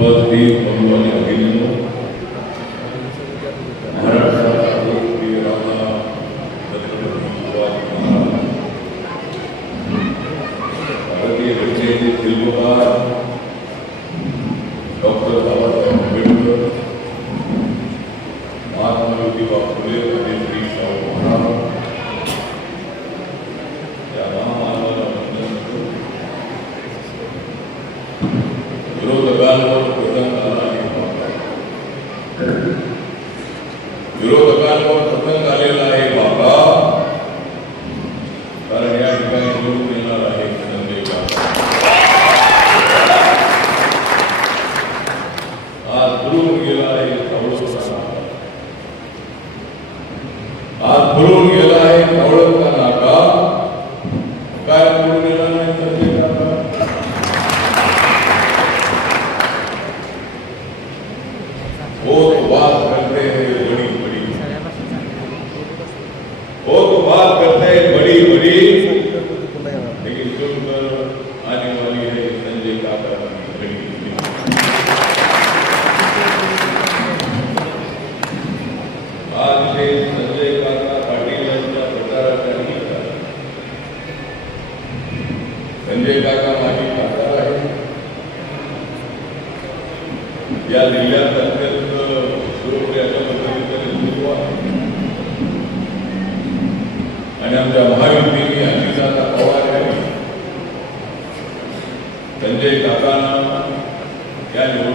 واثقين وهو Ia dilihat dan ke seluruh perhiasan berkata kita yang kuat Hanya macam Mahayu Bini Aziza tak bawa dia Yang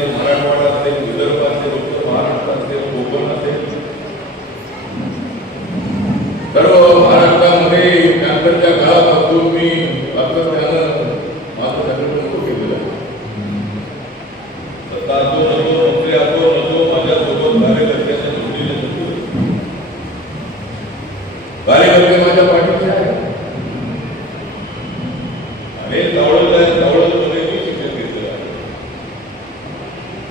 Gracias.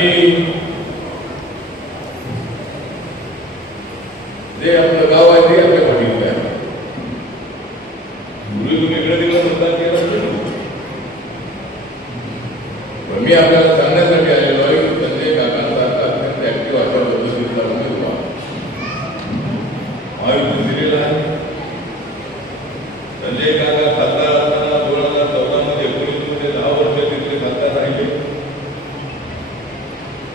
Amen.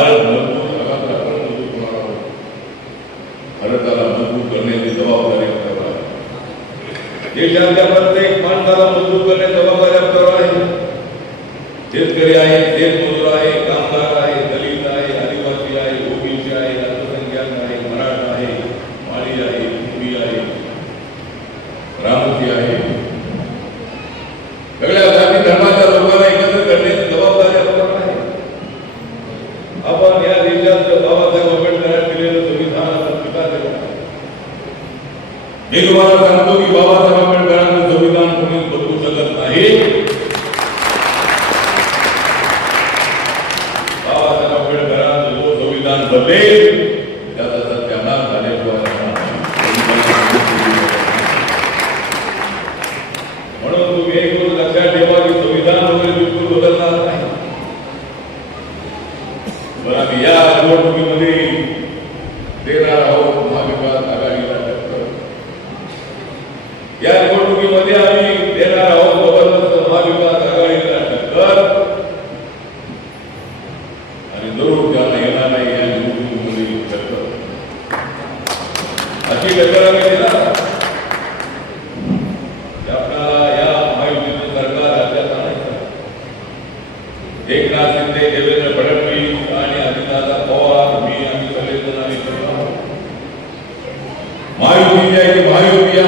ہر مرد کو اللہ تعالیٰ پر مضبوط کرنا رہا ہے اللہ تعالیٰ مضبوط کرنے کی دوا پر مطلب ایک کر رہا ہے یہ شان کا فرد ہے ایک پان تعالیٰ مضبوط کرنے دوا پر ایک کر رہا ہے جس کریا ہے ایک లేదా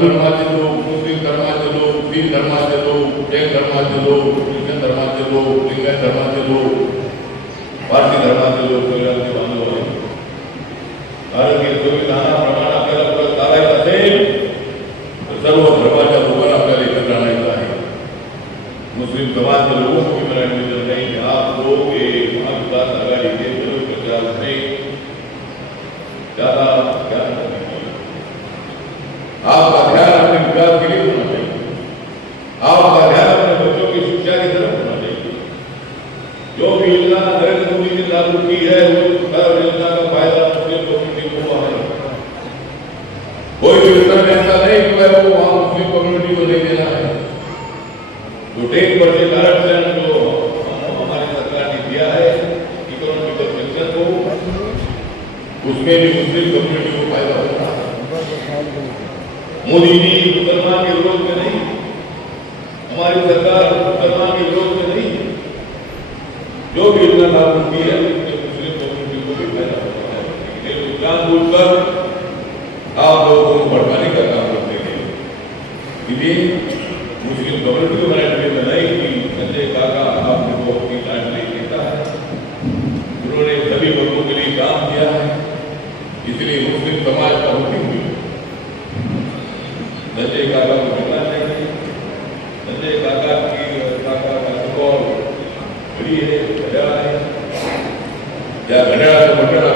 دھرما کے لوگ مسلم دھرما کے لوگ سکھ دھرما کے لوگ جین دھرما کے لوگ کرسچن دھرما کے لوگ لنگائت دھرما کے لوگ بھارتی دھرما کے لوگ بھارت کے جو بھی لانا پرمانا کر تارے کا سیل سرو دھرما کا دھوکر آپ کا لے کر جانا ہوتا ہے مسلم دھرما کے لوگوں کی میرا انڈیجن نہیں کہ آپ لوگ کے وہاں کے پاس اگر یہ کے ضرور کر جاتے ہیں زیادہ کمیونٹی کو ہوتا ہے مودی جی مسلمان کے میں نہیں ہماری سرکار مسلمان کے میں نہیں جو بھی ہے ہے مسلم کمیونٹی کو بھی ہوتا جان کر نجے کاغا مہنگا نہیں ہے نجے کاغا کی کاغا کا سکور بڑی ہے بڑیا ہے یا بڑیا تو بڑیا